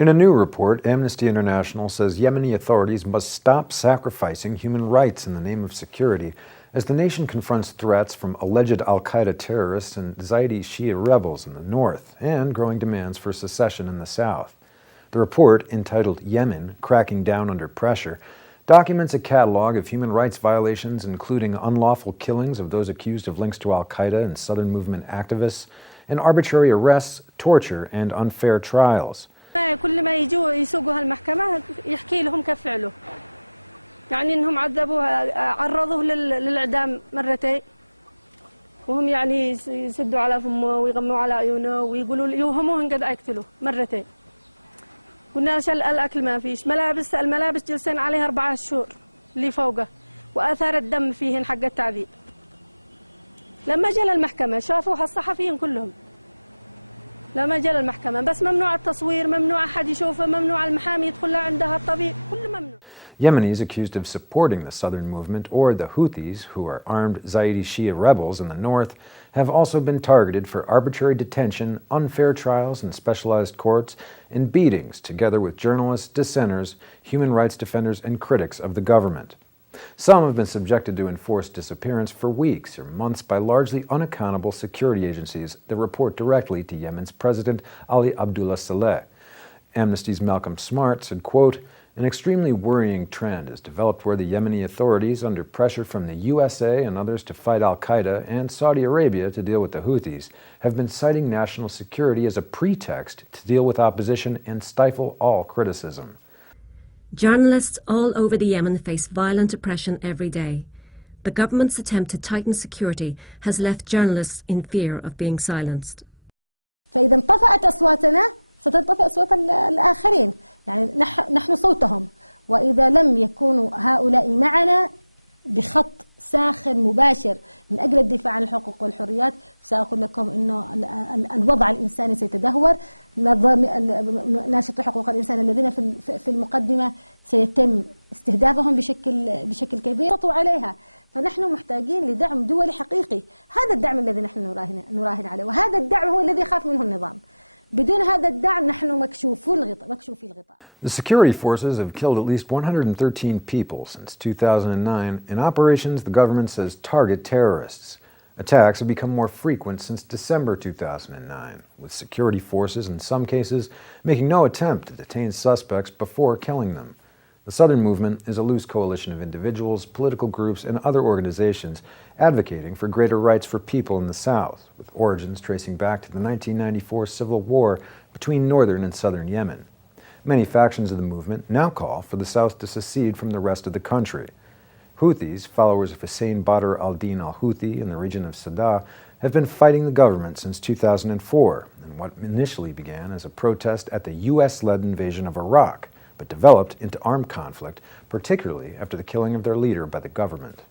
In a new report, Amnesty International says Yemeni authorities must stop sacrificing human rights in the name of security as the nation confronts threats from alleged al-Qaida terrorists and Zaidi Shia rebels in the north and growing demands for secession in the south. The report, entitled Yemen, Cracking Down Under Pressure, documents a catalog of human rights violations including unlawful killings of those accused of links to al-Qaida and Southern Movement activists, and arbitrary arrests, torture, and unfair trials. Yemenis accused of supporting the Southern Movement or the Houthis, who are armed Zaidi Shia rebels in the north, have also been targeted for arbitrary detention, unfair trials in specialized courts, and beatings, together with journalists, dissenters, human rights defenders, and critics of the government. Some have been subjected to enforced disappearance for weeks or months by largely unaccountable security agencies that report directly to Yemen's President Ali Abdullah Saleh. Amnesty's Malcolm Smart said, quote, "An extremely worrying trend has developed where the Yemeni authorities, under pressure from the USA and others to fight al-Qaida and Saudi Arabia to deal with the Houthis, have been citing national security as a pretext to deal with opposition and stifle all criticism." Journalists all over the Yemen face violent oppression every day. The government's attempt to tighten security has left journalists in fear of being silenced. The security forces have killed at least 113 people since 2009 in operations the government says target terrorists. Attacks have become more frequent since December 2009, with security forces in some cases making no attempt to detain suspects before killing them. The Southern Movement is a loose coalition of individuals, political groups, and other organizations advocating for greater rights for people in the South, with origins tracing back to the 1994 civil war between northern and southern Yemen. Many factions of the movement now call for the South to secede from the rest of the country. Houthis, followers of Hussein Badr al-Din al-Houthi in the region of Sadr, have been fighting the government since 2004 in what initially began as a protest at the U.S.-led invasion of Iraq, but developed into armed conflict, particularly after the killing of their leader by the government.